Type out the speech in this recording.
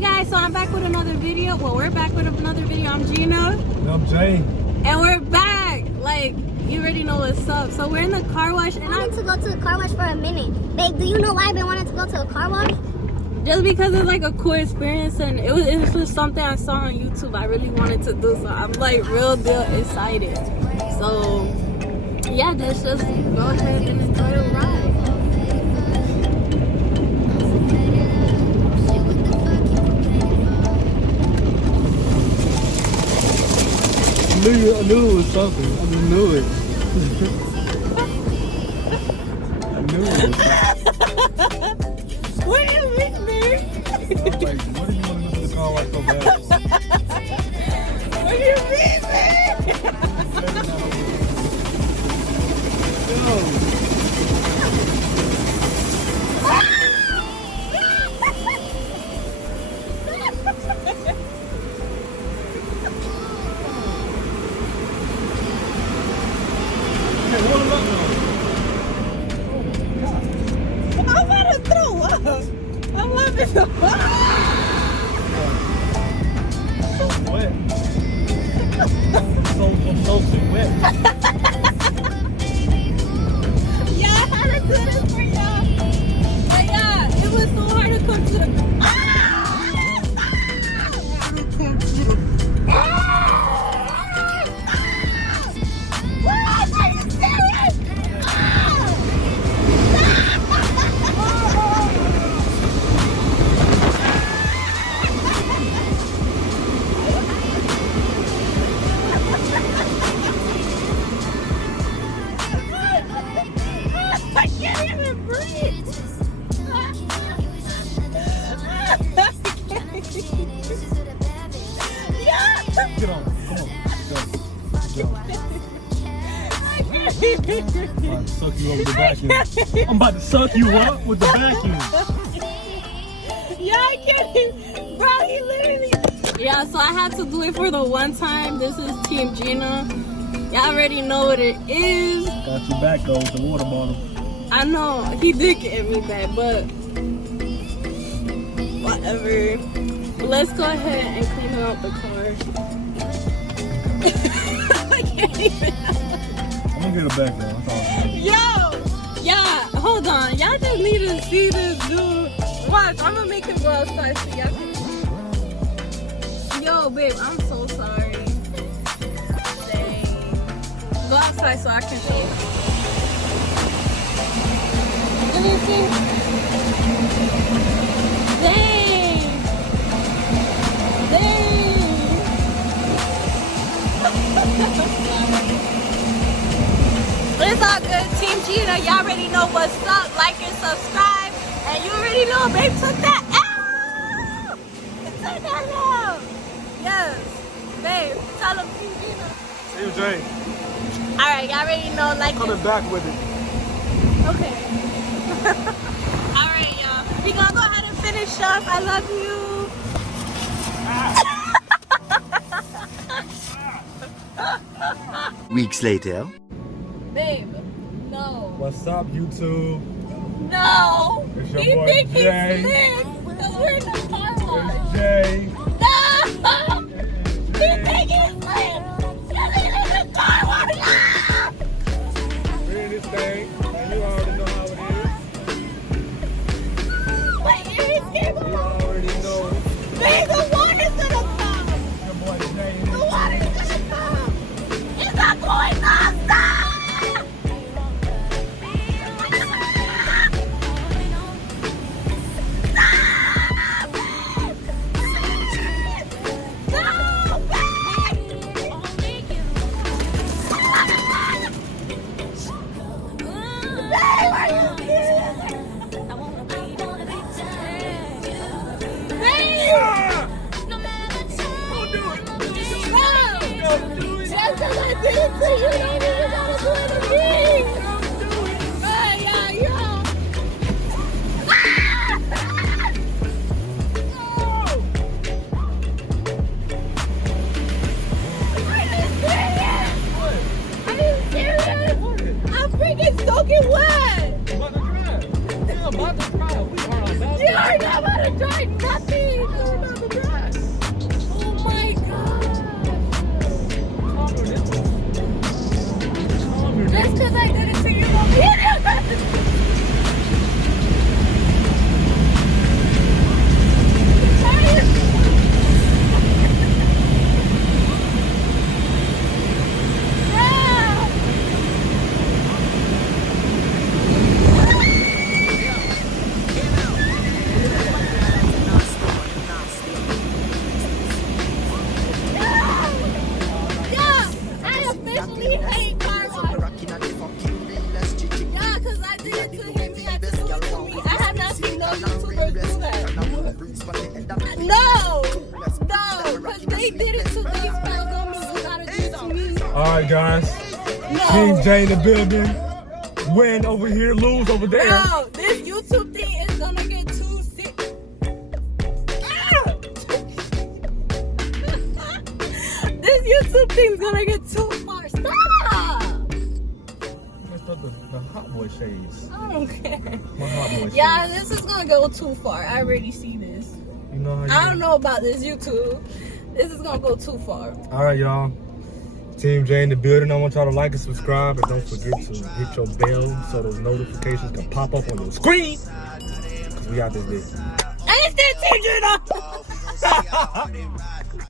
Hey guys, so I'm back with another video. Well, we're back with another video. I'm Gina. I'm Jay. And we're back. Like, you already know what's up. So we're in the car wash and I wanted to go to the car wash for a minute. Babe, do you know why I've been wanting to go to a car wash? just because it's like a cool experience and it was just something I saw on YouTube I really wanted to do. So I'm like real deal excited. So yeah, let's just go ahead and enjoy the ride. I knew it was something. I just knew it. I knew it was something. What do you mean, man? I was like, what do you want to go to the car wash so bad? What do you mean, man? Yo. I'm about to throw up. I'm loving the So wet. So wet. Yeah, I had to do this for y'all. But yeah, it was so hard to come to the. What? Are you serious? I can't even breathe. Yeah. Get on. Come on. Go. I'm about to suck you over with the vacuum. I'm about to suck you up with the vacuum. Yeah, I can't even. Bro, he literally. Yeah, so I had to do it for the one time. This is Team Gina. Y'all already know what it is. Got your back though with the water bottle. I know he did get me back, but whatever. Let's go ahead and clean out the car. I can't even. I'm gonna get it back though. That's all. Yo, yeah, hold on. Y'all just need to see this dude. Watch, I'm gonna make him go outside so y'all can. Yo, babe, I'm so sorry. Dang. Go outside so I can show you. Let me see. Dang. Dang. It's all good. Team Gina, y'all already know what's up. Like and subscribe. And you already know, babe took that out. Took that out. Yes. Babe, tell them Team Gina. See you, Jay. Alright, y'all already know. Like Coming back with it. Okay. Alright, y'all. We gonna go ahead and finish up. I love you. Weeks later. Babe, no. What's up, YouTube? No. It's your He boy, think he's Jay. slick. Because we're in the car wash. It's Jay. No! He think he's slick. Because he's in the car wash. We're in this thing, and you already know how it Wait, you escaped is. You already know. Babe, the water's gonna come. Your boy Jay. The water's gonna come. It's not going on. Stop! Soaking wet! About to drive. Yeah, about to drive. We are about to You are not about to drive nothing! Alright, guys. No. Team Jay in the building. Win over here, lose over there. Bro, this YouTube thing is gonna get too sick. This YouTube thing's gonna get too far. Stop! The hot boy shades. I don't care. My hot boy shades. Yeah, this is gonna go too far. I already see this. You know how you I don't know about this YouTube. This is gonna go too far. Alright, y'all. Team Jay in the building. I want y'all to like and subscribe. And don't forget to hit your bell so those notifications can pop up on your screen. Because we out this bitch. And it's that Gina.